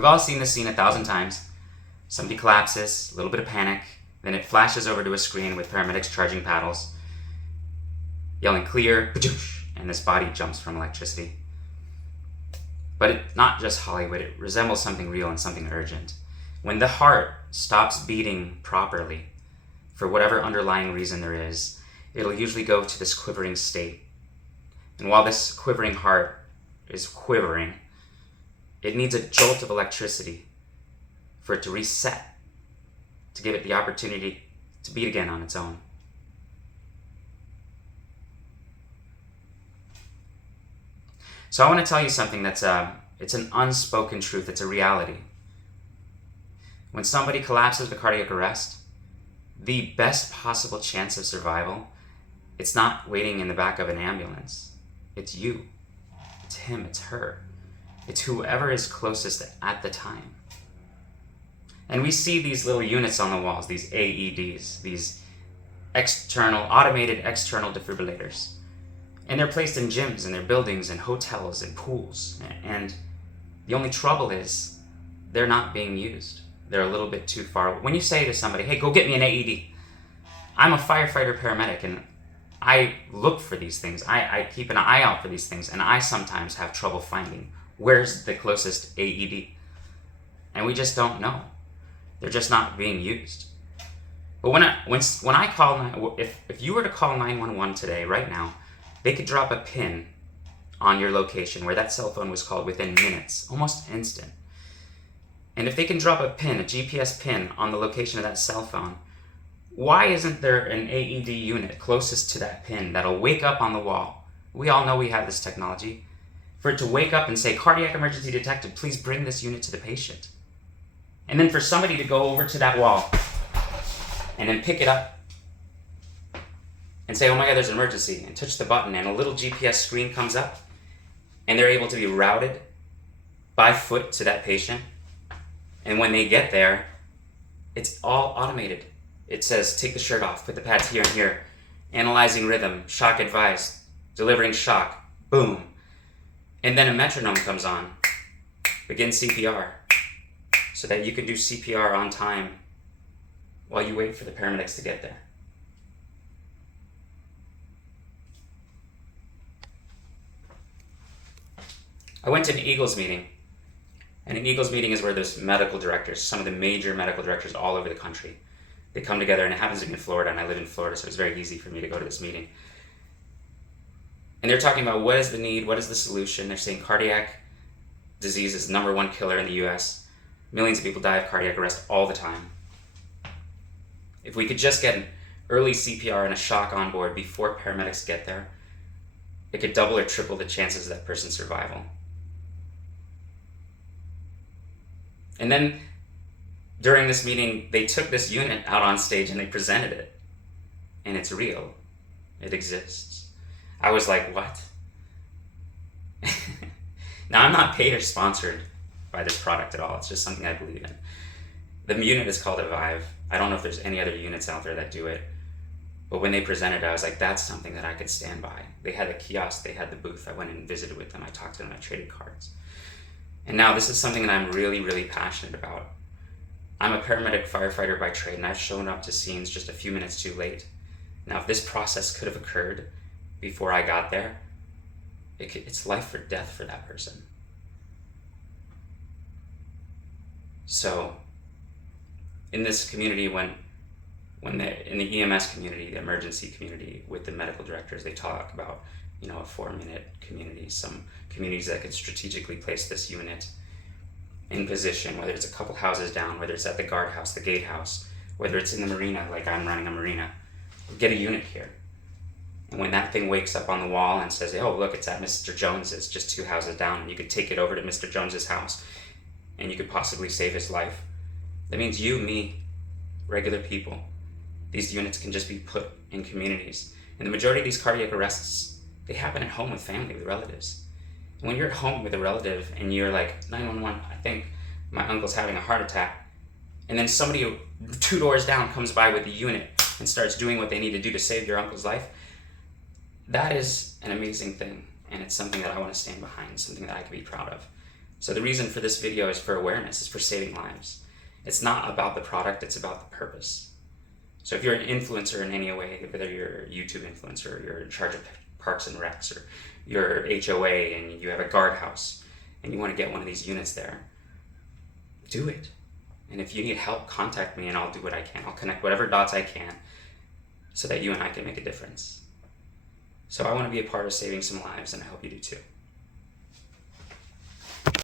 We've all seen this scene 1,000 times. Somebody collapses, a little bit of panic, then it flashes over to a screen with paramedics charging paddles, yelling clear, and this body jumps from electricity. But it's not just Hollywood, it resembles something real and something urgent. When the heart stops beating properly, for whatever underlying reason there is, it'll usually go to this quivering state. And while this quivering heart is quivering, it needs a jolt of electricity for it to reset, to give it the opportunity to beat again on its own. So I want to tell you something that's it's an unspoken truth, it's a reality. When somebody collapses with cardiac arrest, the best possible chance of survival, it's not waiting in the back of an ambulance. It's you. It's him, it's her. It's whoever is closest at the time. And we see these little units on the walls, these AEDs, these automated external defibrillators. And they're placed in gyms and their buildings and hotels and pools. And the only trouble is they're not being used. They're a little bit too far. When you say to somebody, hey, go get me an AED. I'm a firefighter paramedic and I look for these things. I keep an eye out for these things, and I sometimes have trouble finding where's the closest AED. And we just don't know. They're just not being used. But when I call, if you were to call 911 today, right now, they could drop a pin on your location where that cell phone was called within minutes, almost instant. And if they can drop a pin, a GPS pin on the location of that cell phone, why isn't there an AED unit closest to that pin that'll wake up on the wall? We all know we have this technology. For it to wake up and say, cardiac emergency detected, please bring this unit to the patient. And then for somebody to go over to that wall and then pick it up and say, oh my God, there's an emergency, and touch the button and a little GPS screen comes up and they're able to be routed by foot to that patient. And when they get there, it's all automated. It says, take the shirt off, put the pads here and here, analyzing rhythm, shock advised, delivering shock, boom. And then a metronome comes on, begin CPR, so that you can do CPR on time while you wait for the paramedics to get there. I went to an Eagles meeting, and an Eagles meeting is where there's medical directors, some of the major medical directors all over the country. They come together, and it happens to be in Florida, and I live in Florida, so it's very easy for me to go to this meeting. And they're talking about what is the need, what is the solution. They're saying cardiac disease is number one killer in the US. Millions of people die of cardiac arrest all the time. If we could just get an early CPR and a shock on board before paramedics get there, it could double or triple the chances of that person's survival. And then during this meeting, they took this unit out on stage and they presented it. And it's real. It exists. I was like, what? Now, I'm not paid or sponsored by this product at all. It's just something I believe in. The unit is called a Vive. I don't know if there's any other units out there that do it. But when they presented it, I was like, that's something that I could stand by. They had a kiosk, they had the booth. I went in and visited with them. I talked to them, I traded cards. And now this is something that I'm really, really passionate about. I'm a paramedic firefighter by trade, and I've shown up to scenes just a few minutes too late. Now, if this process could have occurred before I got there, it's life or death for that person. So, in this community, in the EMS community, the emergency community, with the medical directors, they talk about, a 4-minute community, some communities that could strategically place this unit in position, whether it's a couple houses down, whether it's at the guardhouse, the gatehouse, whether it's in the marina, like I'm running a marina. Get a unit here. And when that thing wakes up on the wall and says, oh, look, it's at Mr. Jones's, just 2 houses down, and you could take it over to Mr. Jones's house, and you could possibly save his life. That means you, me, regular people, these units can just be put in communities. And the majority of these cardiac arrests, they happen at home with family, with relatives. And when you're at home with a relative and you're like, 911, I think my uncle's having a heart attack, and then somebody 2 doors down comes by with the unit and starts doing what they need to do to save your uncle's life, that is an amazing thing. And it's something that I want to stand behind, something that I can be proud of. So the reason for this video is for awareness, is for saving lives. It's not about the product, it's about the purpose. So if you're an influencer in any way, whether you're a YouTube influencer, you're in charge of parks and recs, or you're HOA and you have a guardhouse and you want to get one of these units there, do it. And if you need help, contact me and I'll do what I can. I'll connect whatever dots I can so that you and I can make a difference. So I want to be a part of saving some lives, and I hope you do too.